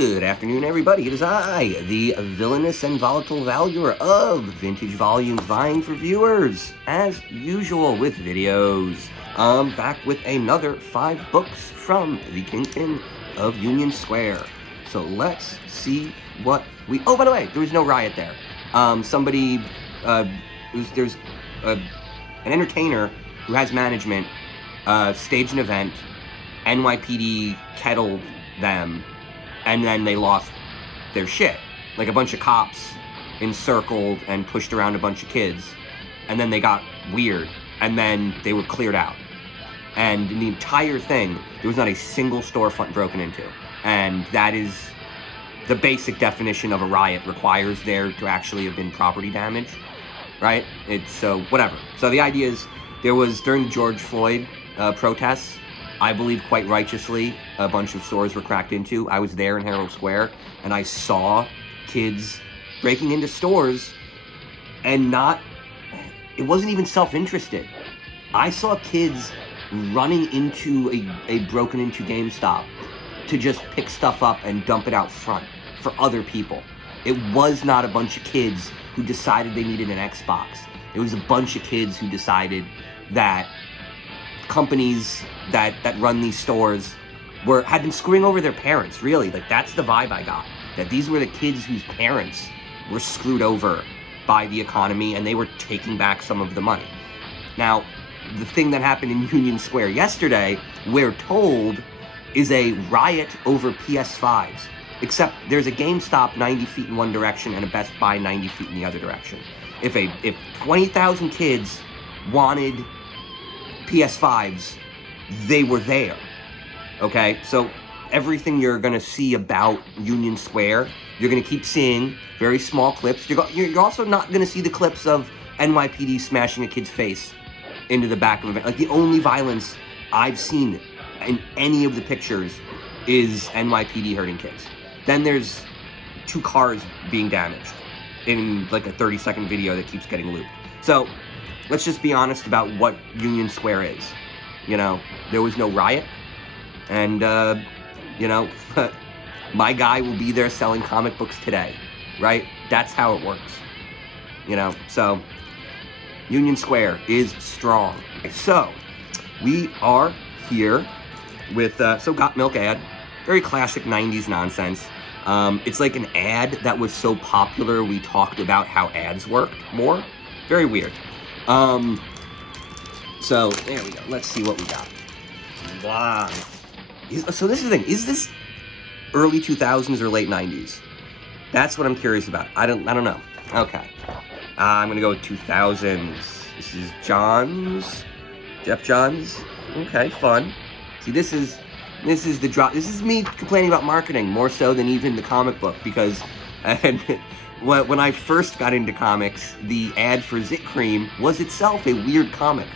Good afternoon, everybody. It is I, the villainous and volatile valuer of Vintage Volumes, vying for viewers, as usual, with videos. Back with another 5 books from the Kingpin of Union Square. So let's see what we... Oh, by the way, there was no riot there. There's an entertainer who has management, staged an event, NYPD kettled them, and then they lost their shit. Like a bunch of cops encircled and pushed around a bunch of kids, and then they got weird, and then they were cleared out. And in the entire thing, there was not a single storefront broken into. And that is the basic definition of a riot, requires there to actually have been property damage, right? So whatever. So the idea is, there was, during the George Floyd protests, I believe quite righteously, a bunch of stores were cracked into. I was there in Herald Square, and I saw kids breaking into stores, and it wasn't even self-interested. I saw kids running into a broken into GameStop to just pick stuff up and dump it out front for other people. It was not a bunch of kids who decided they needed an Xbox. It was a bunch of kids who decided that companies that run these stores had been screwing over their parents, really. Like, that's the vibe I got. That these were the kids whose parents were screwed over by the economy, and they were taking back some of the money. Now, the thing that happened in Union Square yesterday, we're told, is a riot over PS5s. Except there's a GameStop 90 feet in one direction and a Best Buy 90 feet in the other direction. If 20,000 kids wanted PS5s, they were there, okay? So everything you're gonna see about Union Square, you're gonna keep seeing very small clips. You're also not gonna see the clips of NYPD smashing a kid's face into the back of a van. Like, the only violence I've seen in any of the pictures is NYPD hurting kids. Then there's 2 cars being damaged in like a 30-second video that keeps getting looped. So let's just be honest about what Union Square is. You know, there was no riot, and, you know, my guy will be there selling comic books today, right? That's how it works, you know? So, Union Square is strong. So, we are here with, Got Milk ad, very classic 90s nonsense. It's like an ad that was so popular, we talked about how ads worked more. Very weird. So, there we go. Let's see what we got. Wow. So this is the thing. Is this early 2000s or late 90s? That's what I'm curious about. I don't know. Okay. I'm going to go with 2000s. This is Jeff Johns. Okay, fun. See, this is the drop. This is me complaining about marketing more so than even the comic book, because when I first got into comics, the ad for Zit Cream was itself a weird comic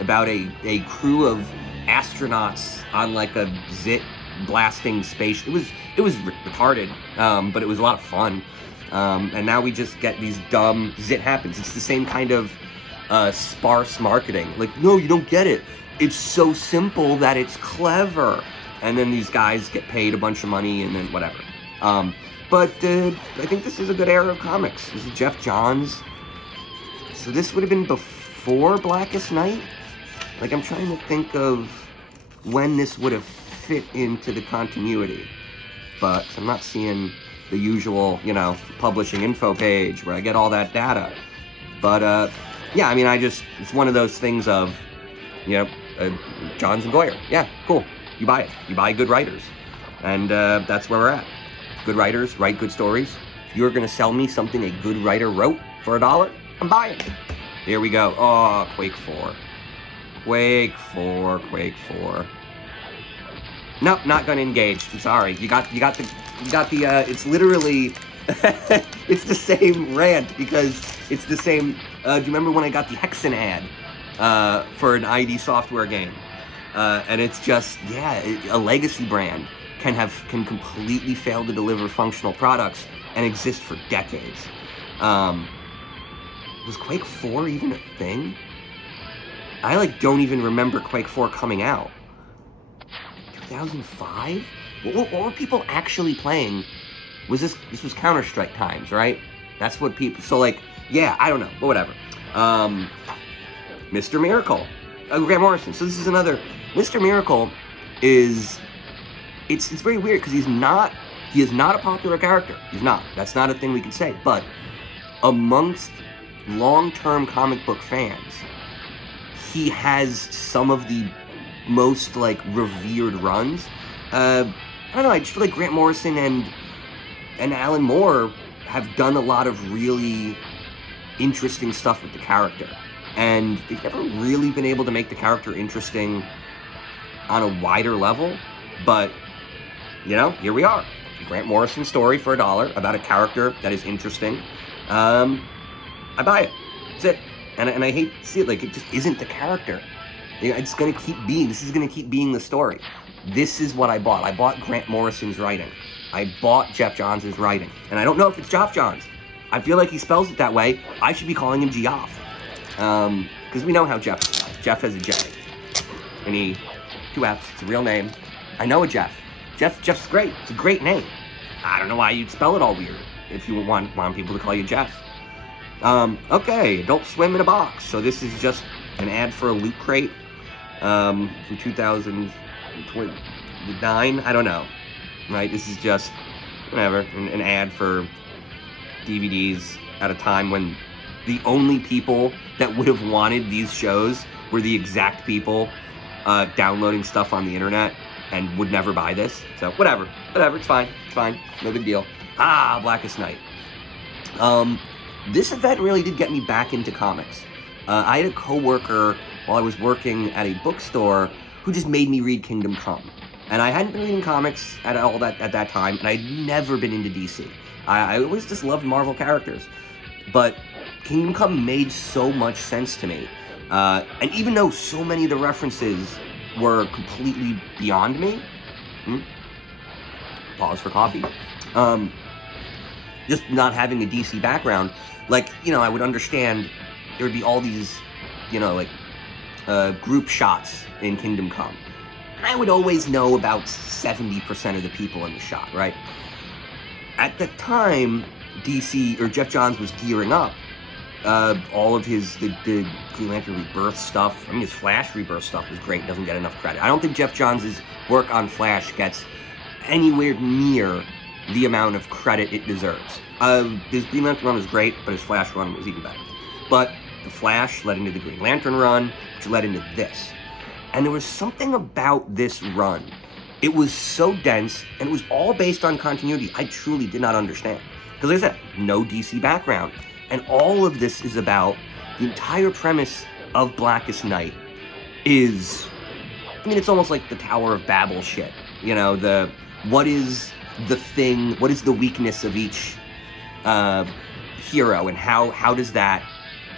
about a crew of astronauts on like a Zit blasting space. It was retarded, but it was a lot of fun. And now we just get these dumb Zit happens. It's the same kind of sparse marketing. Like, no, you don't get it. It's so simple that it's clever. And then these guys get paid a bunch of money, and then whatever. But I think this is a good era of comics. This is Jeff Johns. So this would have been before Blackest Night? Like, I'm trying to think of when this would have fit into the continuity. But I'm not seeing the usual, you know, publishing info page where I get all that data. But, yeah, I mean, it's one of those things of, you know, Johns and Goyer. Yeah, cool. You buy it. You buy good writers. And that's where we're at. Good writers write good stories. You're going to sell me something a good writer wrote for $1? I'm buying it. There we go. Oh, Quake 4. Quake 4. Nope, not going to engage. I'm sorry. You got the, it's literally, it's the same rant, because it's the same, do you remember when I got the Hexen ad for an ID Software game? And it's just, yeah, a legacy brand can completely fail to deliver functional products and exist for decades. Was Quake 4 even a thing? I, like, don't even remember Quake 4 coming out. 2005? What were people actually playing this was Counter-Strike times, right? That's what people, so like, yeah, I don't know, but whatever. Mr. Miracle, Grant Morrison. So this is another, Mr. Miracle is, it's very weird because he is not a popular character. He's not. That's not a thing we can say. But amongst long-term comic book fans, he has some of the most like revered runs. I don't know. I just feel like Grant Morrison and Alan Moore have done a lot of really interesting stuff with the character, and they've never really been able to make the character interesting on a wider level. But you know, here we are. Grant Morrison story for $1 about a character that is interesting. I buy it. That's it. And I hate to see it, like, it just isn't the character. It's gonna keep being, this is gonna keep being the story. This is what I bought. I bought Grant Morrison's writing. I bought Geoff Johns' writing. And I don't know if it's Geoff Johns. I feel like he spells it that way. I should be calling him Geoff. Because we know how Jeff is spelled. Jeff has a J. And he, 2 F's, it's a real name. I know a Jeff. Jeff's great. It's a great name. I don't know why you'd spell it all weird if you want people to call you Jeff. Okay, Adult Swim in a box. So this is just an ad for a Loot Crate from 2009. I don't know. Right? This is just, whatever, an ad for DVDs at a time when the only people that would have wanted these shows were the exact people downloading stuff on the internet and would never buy this. So whatever, it's fine, no big deal. Blackest Night. This event really did get me back into comics. I had a coworker while I was working at a bookstore who just made me read Kingdom Come. And I hadn't been reading comics at that time, and I'd never been into DC. I always just loved Marvel characters. But Kingdom Come made so much sense to me. And even though so many of the references were completely beyond me, pause for coffee, just not having a DC background, like, you know, I would understand there would be all these, you know, like, group shots in Kingdom Come. And I would always know about 70% of the people in the shot, right? At the time, DC, or Geoff Johns was gearing up, all of the Green Lantern Rebirth stuff. I mean, his Flash Rebirth stuff was great, doesn't get enough credit. I don't think Geoff Johns' work on Flash gets anywhere near the amount of credit it deserves. His Green Lantern run was great, but his Flash run was even better. But the Flash led into the Green Lantern run, which led into this. And there was something about this run. It was so dense, and it was all based on continuity I truly did not understand. Because like I said, no DC background. And all of this is about, the entire premise of Blackest Night is, I mean, it's almost like the Tower of Babel shit. You know, what is the weakness of each hero, and how does that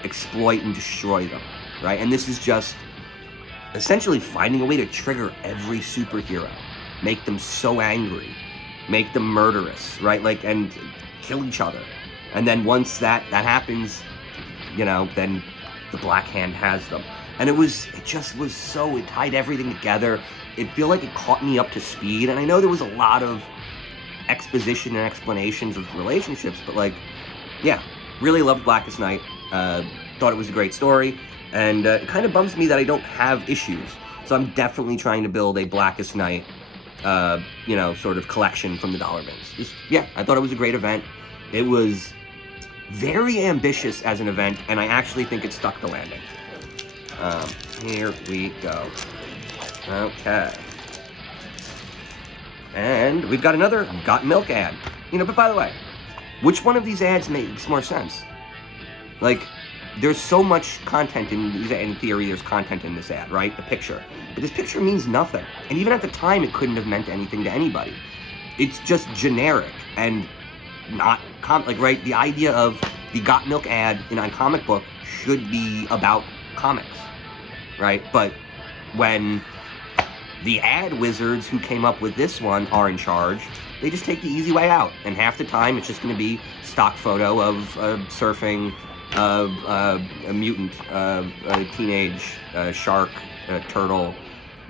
exploit and destroy them, right? And this is just essentially finding a way to trigger every superhero, make them so angry, make them murderous, right? Like, and kill each other. And then once that happens, you know, then the Black Hand has them. And it tied everything together. It felt like it caught me up to speed. And I know there was a lot of exposition and explanations of relationships, but like, yeah, really loved Blackest Night. Thought it was a great story. And it kind of bums me that I don't have issues. So I'm definitely trying to build a Blackest Night, you know, sort of collection from the dollar bins. Yeah, I thought it was a great event. It was very ambitious as an event, and I actually think it stuck the landing. Here we go. Okay. And we've got another Got Milk ad. You know, but by the way, which one of these ads makes more sense? Like, there's so much content in theory, there's content in this ad, right? The picture. But this picture means nothing. And even at the time, it couldn't have meant anything to anybody. It's just generic and not, right? The idea of the Got Milk ad in a comic book should be about comics, right? But when the ad wizards who came up with this one are in charge, they just take the easy way out. And half the time, it's just going to be stock photo of surfing a mutant, a teenage shark, turtle,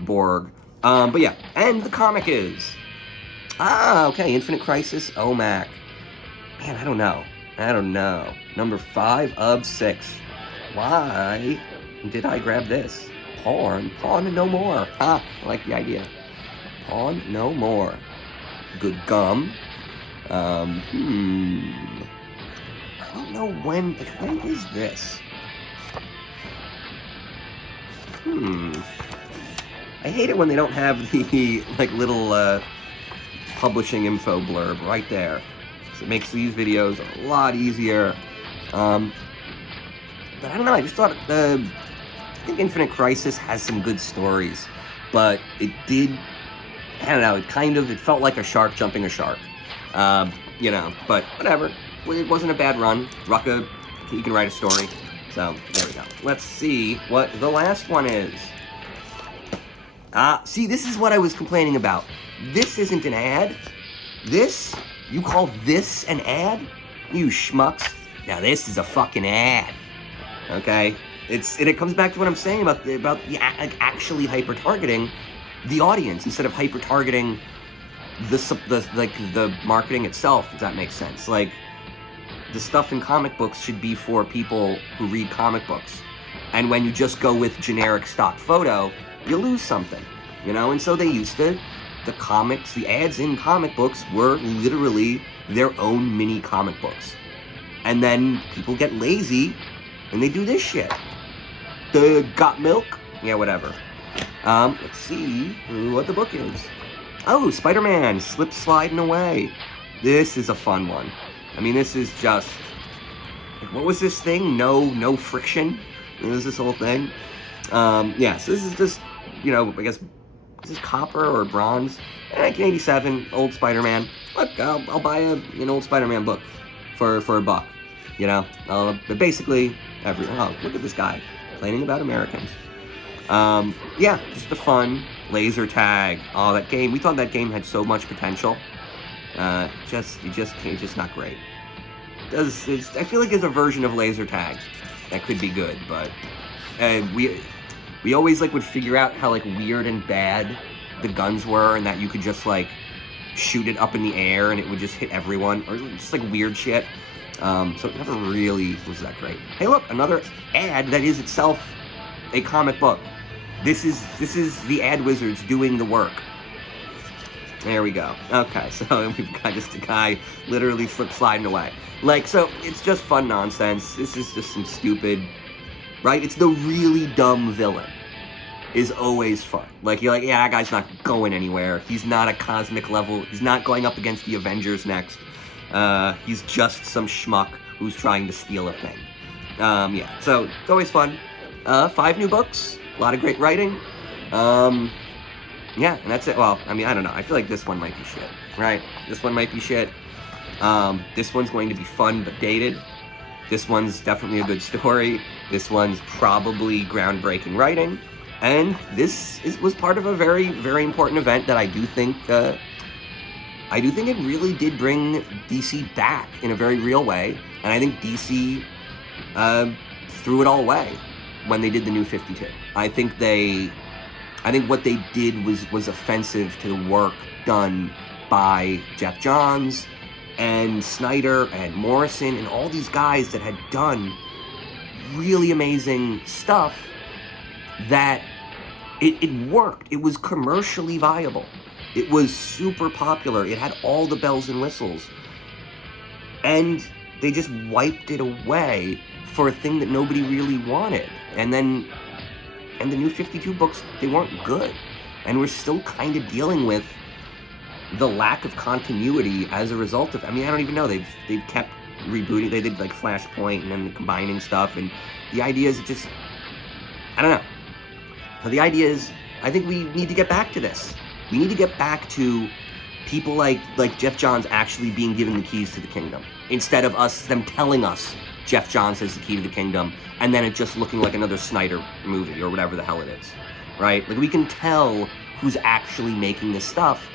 Borg. But yeah, and the comic is Ah, okay, Infinite Crisis, OMAC. Man, I don't know. Number 5 of 6. Why did I grab this? Pawn no more. Ah, I like the idea. Pawn no more. Good gum. I don't know when is this? I hate it when they don't have the, like, little, publishing info blurb right there. So it makes these videos a lot easier. But I don't know, I just thought, I think Infinite Crisis has some good stories, but it did, I don't know, it felt like a shark jumping a shark. You know, but whatever. It wasn't a bad run. Rucka, he can write a story. So, there we go. Let's see what the last one is. See, this is what I was complaining about. This isn't an ad. This? You call this an ad? You schmucks. Now this is a fucking ad. Okay? It comes back to what I'm saying about actually hyper-targeting the audience instead of hyper-targeting the marketing itself, if that makes sense. Like, the stuff in comic books should be for people who read comic books. And when you just go with generic stock photo, you lose something, you know? And so they used to, the ads in comic books were literally their own mini comic books. And then people get lazy and they do this shit. Got milk? Yeah, whatever. Let's see what the book is. Oh, Spider-Man, slip sliding away. This is a fun one. I mean, this is just, like, what was this thing? No friction? What was this whole thing? Yeah, so this is just, you know, I guess, is this copper or bronze? 1987, old Spider-Man. Look, I'll buy an old Spider-Man book for $1, you know? Basically, oh, look at this guy, complaining about Americans. Yeah, just a fun laser tag. Oh, that game, we thought that game had so much potential. Just not great. I feel like there's a version of laser tag that could be good, but we always, like, would figure out how, like, weird and bad the guns were, and that you could just, like, shoot it up in the air and it would just hit everyone, or just, like, weird shit. So it never really was that great. Hey, look, another ad that is itself a comic book. This is the ad wizards doing the work. There we go. Okay, so we've got just a guy literally sliding away. Like, so it's just fun nonsense. This is just some stupid, right? It's the really dumb villain is always fun. Like, you're like, yeah, that guy's not going anywhere. He's not a cosmic level. He's not going up against the Avengers next. He's just some schmuck who's trying to steal a thing. Yeah, so it's always fun. 5 new books, a lot of great writing. Yeah, and that's it. Well, I mean, I don't know. I feel like this one might be shit, right? This one might be shit. This one's going to be fun but dated. This one's definitely a good story. This one's probably groundbreaking writing. And this was part of a very, very important event that I do think it really did bring DC back in a very real way. And I think DC threw it all away when they did the New 52. I think what they did was offensive to the work done by Jeff Johns and Snyder and Morrison and all these guys that had done really amazing stuff that it worked. It was commercially viable. It was super popular. It had all the bells and whistles. And they just wiped it away for a thing that nobody really wanted. And the New 52 books, they weren't good. And we're still kind of dealing with the lack of continuity as a result of, I mean, I don't even know, they've kept rebooting. They did, like, Flashpoint and then combining stuff, and the idea is just, I don't know. So the idea is, I think we need to get back to this. We need to get back to people like Jeff Johns actually being given the keys to the kingdom, instead of them telling us Jeff Johns has the key to the kingdom, and then it just looking like another Snyder movie or whatever the hell it is, right? Like, we can tell who's actually making this stuff.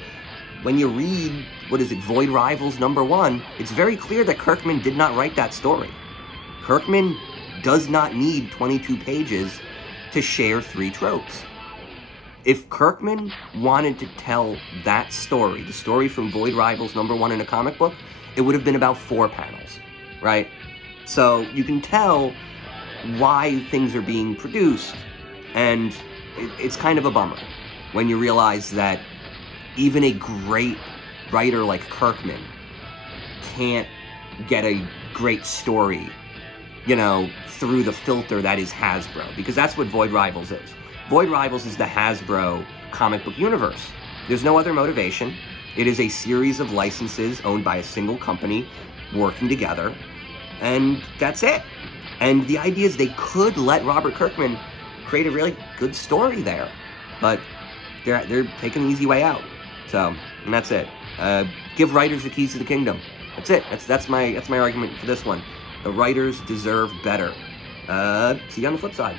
When you read, Void Rivals #1, it's very clear that Kirkman did not write that story. Kirkman does not need 22 pages to share 3 tropes. If Kirkman wanted to tell that story, the story from Void Rivals #1 in a comic book, it would have been about 4 panels, right? So you can tell why things are being produced, and it's kind of a bummer when you realize that even a great writer like Kirkman can't get a great story, you know, through the filter that is Hasbro, because that's what Void Rivals is. Void Rivals is the Hasbro comic book universe. There's no other motivation. It is a series of licenses owned by a single company working together, and that's it. And the idea is they could let Robert Kirkman create a really good story there, but they're taking the easy way out. So, and that's it. Give writers the keys to the kingdom. That's it. That's my argument for this one. The writers deserve better. See you on the flip side.